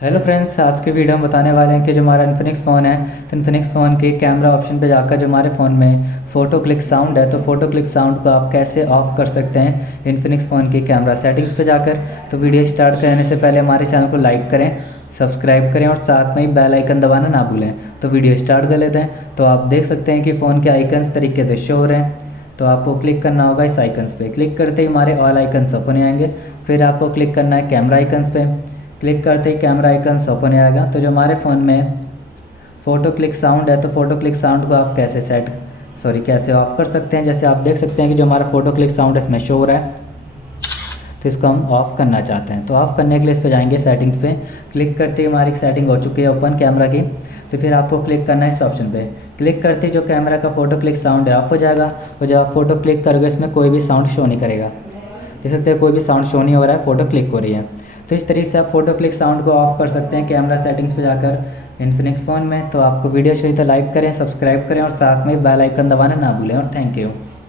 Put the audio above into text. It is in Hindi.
हेलो फ्रेंड्स, आज के वीडियो में बताने वाले हैं कि जो हमारा इन्फिनिक्स फ़ोन है तो इन्फिनिक्स फ़ोन के कैमरा ऑप्शन पे जाकर जो हमारे फ़ोन में फ़ोटो क्लिक साउंड है तो फ़ोटो क्लिक साउंड को आप कैसे ऑफ़ कर सकते हैं इन्फिनिक्स फ़ोन की कैमरा सेटिंग्स पे जाकर। तो वीडियो स्टार्ट करने से पहले हमारे चैनल को लाइक करें, सब्सक्राइब करें और साथ में ही बेल आइकन दबाना ना भूलें। तो वीडियो स्टार्ट कर लेते हैं। तो आप देख सकते हैं कि फ़ोन के आइकन्स तरीके से शो हो रहे हैं। तो आपको क्लिक करना होगा इस आइकन्स पे। क्लिक करते ही हमारे ऑल आइकन्स ओपन आएंगे। फिर आपको क्लिक करना है कैमरा आइकन्स पे। क्लिक करते ही कैमरा आइकन्स ओपन आएगा। तो जो हमारे फ़ोन में फ़ोटो क्लिक साउंड है तो फ़ोटो क्लिक साउंड को आप कैसे ऑफ़ कर सकते हैं। जैसे आप देख सकते हैं कि जो हमारा फ़ोटो क्लिक साउंड इसमें शो हो रहा है, तो इसको हम ऑफ़ करना चाहते हैं। तो ऑफ़ करने के लिए इस पे जाएंगे सेटिंग्स पे। क्लिक करते ही हमारी सेटिंग हो चुकी है ओपन कैमरा की। तो फिर आपको क्लिक करना है इस ऑप्शन पे। क्लिक करते ही जो कैमरा का फ़ोटो क्लिक साउंड है ऑफ हो जाएगा। और जब आप फ़ोटो क्लिक करोगे इसमें कोई भी साउंड शो नहीं करेगा। देख सकते हैं कोई भी साउंड शो नहीं हो रहा है, फ़ोटो क्लिक हो रही है। तो इस तरीके से आप फ़ोटो क्लिक साउंड को ऑफ़ कर सकते हैं कैमरा सेटिंग्स पे जाकर इन्फिनिक्स फ़ोन में। तो आपको वीडियो चाहिए तो लाइक करें, सब्सक्राइब करें और साथ में बेल आइकन दबाना ना भूलें। और थैंक यू।